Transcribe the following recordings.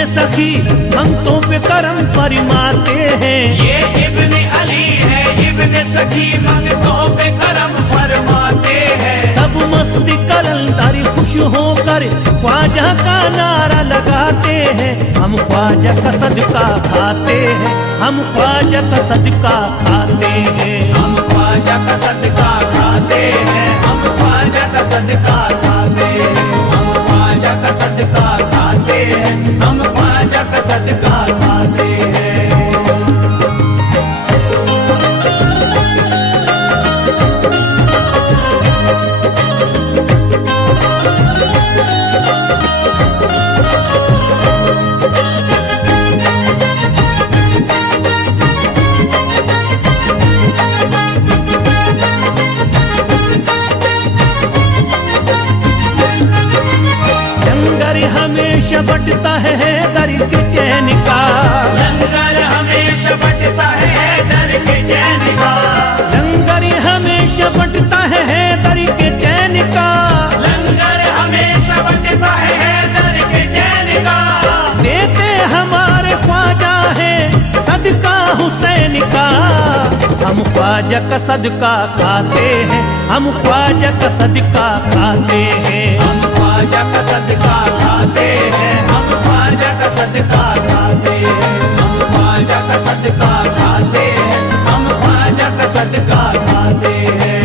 इब्ने सखी मंगतों पे करम फरमाते हैं। ये इब्ने अली है, इब्ने सखी मंगतों पे करम फरमाते हैं। सब मस्ती कलंदर खुश होकर ख्वाजा का नारा लगाते हैं। हम ख्वाजा का सदका खाते हैं, हम ख्वाजा का सदका खाते हैं। हम ख्वाजा का सदका खाते हैं, हम ख्वाजा का सदका खाते हैं। हम ख्वाजा का सदका खाते हैं, हम ख्वाजा का सदका खाते हैं। हमेशा बटता है दर के चैन का, लंगर हमेशा बटता है दर के चैन का। लंगर हमेशा बटता है दर के चैन का। लंगर हमेशा बटता है दर के चैन का। देते हमारे ख्वाजा है सदका हुसैन का। हम ख्वाजा का सदका खाते हैं, हम ख्वाजा का सदका खाते हैं। हम ख्वाजा का सदका खाते हैं, हम ख्वाजा का सदका खाते हैं। हम ख्वाजा का सदका खाते हैं, हम ख्वाजा का सदका खाते हैं।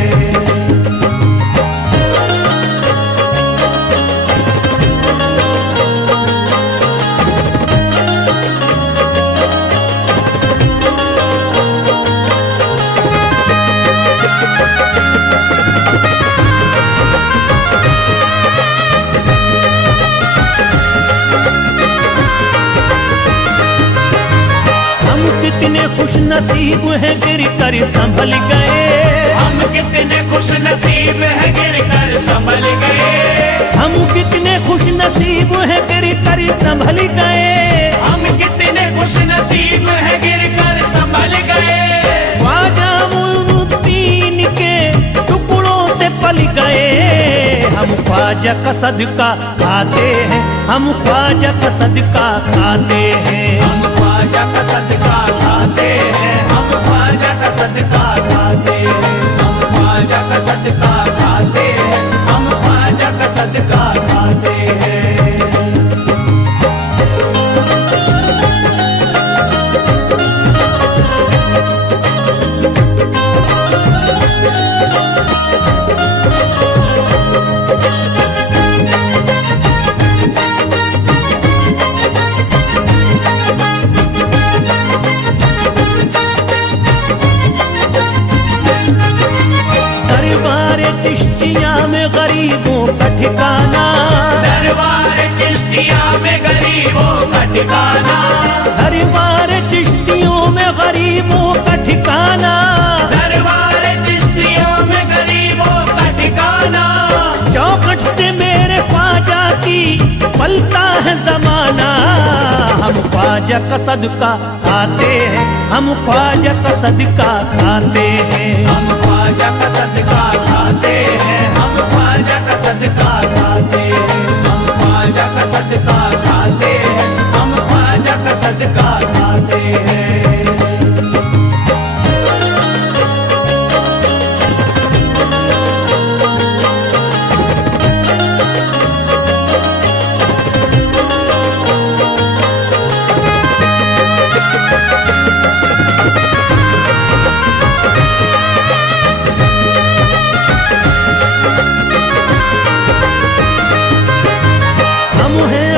कितने खुश नसीब हैं गिर कर संभल गए। हम कितने खुश नसीब हैं गिर कर संभल गए। हम कितने खुश नसीब हैं गिर कर संभल गए। हम कितने खुश नसीब हैं गिर कर संभल गए। ख्वाजा मुइनुद्दीन के टुकड़ों से पल गए। हम ख्वाजा का सदका खाते हैं, हम ख्वाजा का सदका खाते हैं। हम ख्वाजा का सदका खाते हैं, हम ख्वाजा का सदका खाते हैं। हम ख्वाजा का सदका खाते हैं, हम ख्वाजा का सदका खाते हैं। चिश्तिया में गरीबों का ठिकाना। दरबार चिश्तिया में गरीबों का ठिकाना। दरबार चिश्तियों में गरीबों का ठिकाना। दरबार चिश्तियों में गरीबों का ठिकाना। चौखट से मेरे ख्वाजा की पलता है जमाना। हम ख्वाजा का सदका खाते हैं, हम ख्वाजा का सदका खाते हैं। हम ख्वाजा का सदका खाते हैं, हम ख्वाजा का सदका खाते हैं। हम ख्वाजा का सदका खाते हैं, हम ख्वाजा का सदका खाते हैं।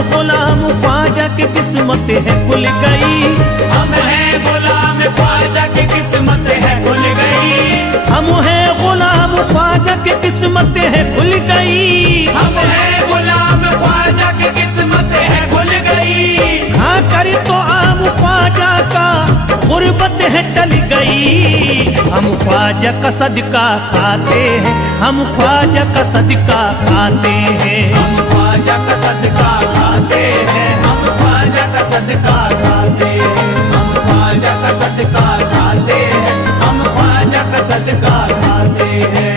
गुलाम ख्वाजा की किस्मत है खुल गई। हम हैं गुलाम ख्वाजा की किस्मत है खुल गई। हम हैं गुलाम ख्वाजा की किस्मत है खुल गई। हम हैं गुलाम ख्वाजा की किस्मत है खुल गई। खा कर तो आम ख्वाजा का गुर्बत है टल गई। हम ख्वाजा का सदका खाते हैं, हम ख्वाजा का सदका खाते हैं। हम ख्वाजा का सदका खाते हैं, हम ख्वाजा का सदका खाते हैं। हम ख्वाजा का सदका खाते हैं, हम ख्वाजा का सदका खाते हैं।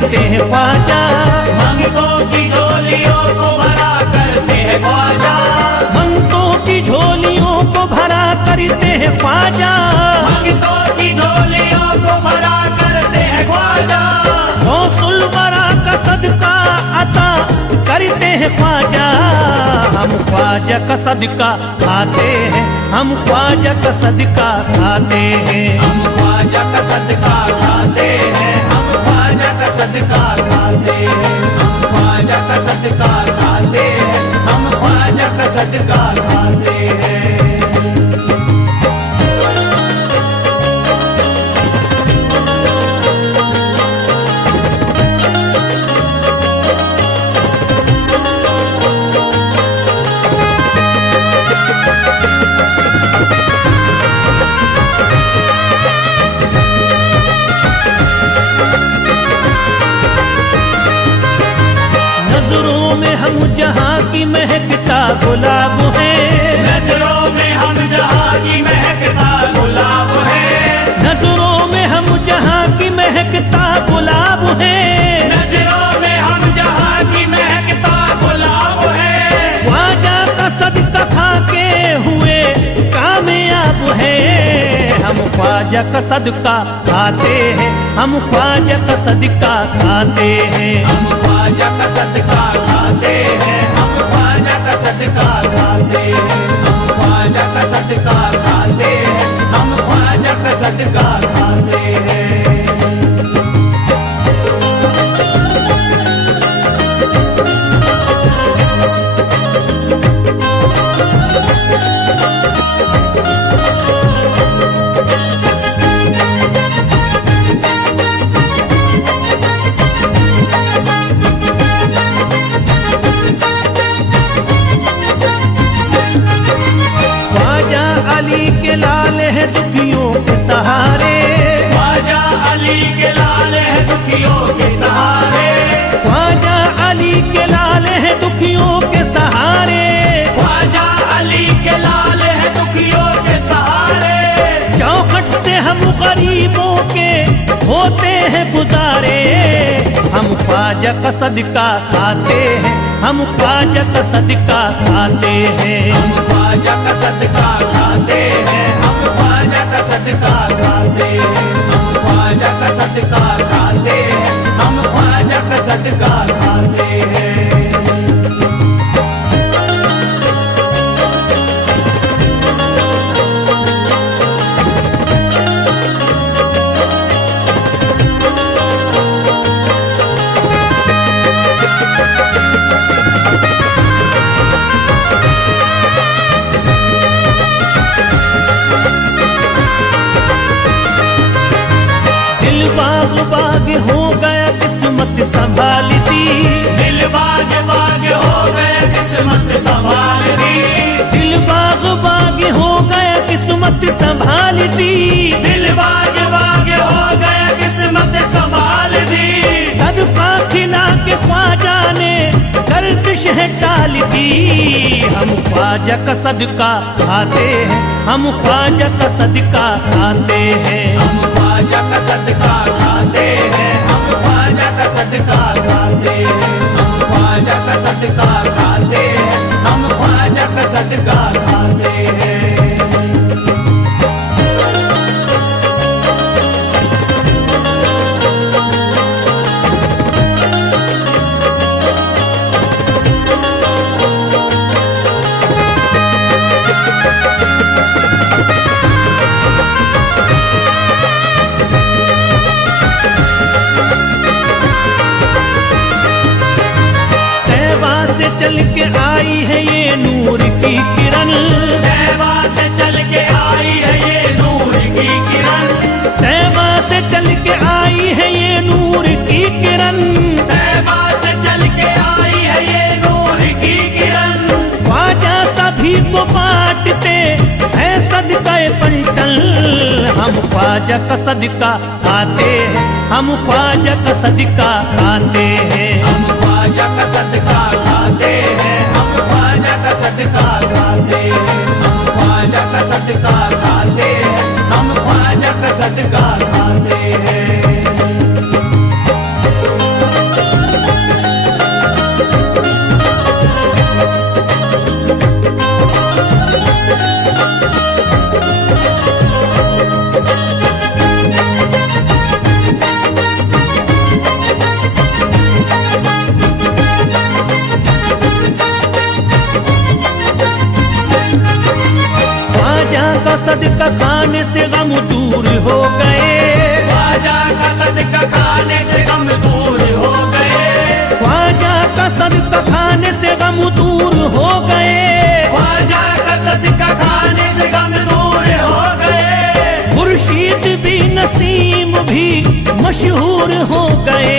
करते हैं ख्वाजा। मंगतों की झोलियों को भरा करते हैं ख्वाजा। मंगतों की झोलियों को भरा करते हैं ख्वाजा। मंगतों की झोलियों को भरा करते हैं ख्वाजा। गौसुल वरा का सदका अता करते हैं ख्वाजा। हम ख्वाजा का सदका खाते हैं, हम ख्वाजा का सदका खाते हैं। हम ख्वाजा का सदका खाते हैं, हम ख्वाजा का सदका खाते हैं। हम ख्वाजा का सदका खाते हैं, हम ख्वाजा का सदका खाते हैं। नजरों में हम जहाँ की महकता गुलाब है। नजरों में हम जहाँ की महकता गुलाब है। नजरों में हम जहाँ की महकता गुलाब है। नजरों में हम जहाँ की महकता गुलाब है। ख्वाजा का सदका खा के हुए कामयाब है। हम ख्वाजा का सदका खाते हैं, हम ख्वाजा का सदका खाते हैं। हम ख्वाजा का सदका खाते हैं, हम ख्वाजा का सदका खाते हैं। हम ख्वाजा का सदका खाते हैं, हम ख्वाजा का सदका खाते हैं। ख्वाजा अली के लाल है दुखियों के सहारे। ख्वाजा अली के लाल है दुखियों के सहारे। ख्वाजा अली के लाल है दुखियों के सहारे। ख्वाजा अली के लाल है दुखियों के सहारे। चौखट से हम गरीबों के होते हैं गुजारे। हम ख्वाजा का सदका खाते हैं, हम ख्वाजा का सदका खाते हैं। हम ख्वाजा का सदका खाते हैं, हम ख्वाजा का सदका खाते हैं। हम ख्वाजा का सदका खाते हैं, हम ख्वाजा का सदका खाते हैं। दिल बाग बाग हो गया किस्मत संभाल दी। दिल बाग बाग हो गया किस्मत संभाल दी। दिल बाग बाग हो गया किस्मत संभाल दी। दिल बाग बाग हो गया किस्मत संभाल दी। सदका खिला के ख्वाजा ने गर्दिश है टाल दी। हम ख्वाजा का सदका खाते हैं, हम ख्वाजा का सदका खाते हैं। हम ख्वाजा का सदका खाते हैं, हम ख्वाजा का सदका खाते हैं। हम ख्वाजा का सदका खाते हैं, हम ख्वाजा का सदका खाते हैं। चल के आई है ये नूर की किरण। तैबा से चल के आई है ये नूर की किरण। तैबा से चल के आई है ये नूर की किरण। तैबा से चल के आई है ये नूर की किरण। ख्वाजा सभी को बांटते हैं सदकाए पंटल। हम ख्वाजा का सदका खाते हैं, हम ख्वाजा का सदका खाते हैं। हम ख्वाजा का सदका खाते हैं, हम ख्वाजा का सदका खाते हैं। हम ख्वाजा का सदका खाते हैं, हम ख्वाजा का सदका खाते हैं। सदका खाने से गम दूर हो गए, ख्वाजा का सदका खाने से गम दूर हो गए, ख्वाजा का सदका खाने से गम दूर हो गए, ख्वाजा का सदका खाने से गम दूर हो गए, खुर्शीद भी नसीम भी मशहूर हो गए।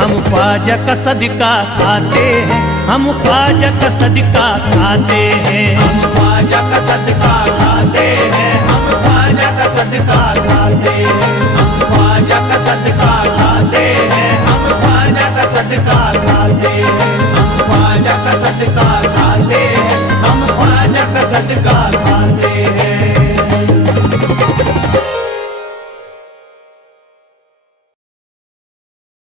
हम ख्वाजा का सदका खाते हैं, हम ख्वाजा का सदका खाते हैं, हम ख्वाजा का सदका खाते हैं, हम ख्वाजा का सदका खाते हैं, हम ख्वाजा का सदका खाते हैं, हम ख्वाजा का सदका खाते हैं, हम ख्वाजा का सदका खाते हैं, हम ख्वाजा का सदका खाते हैं।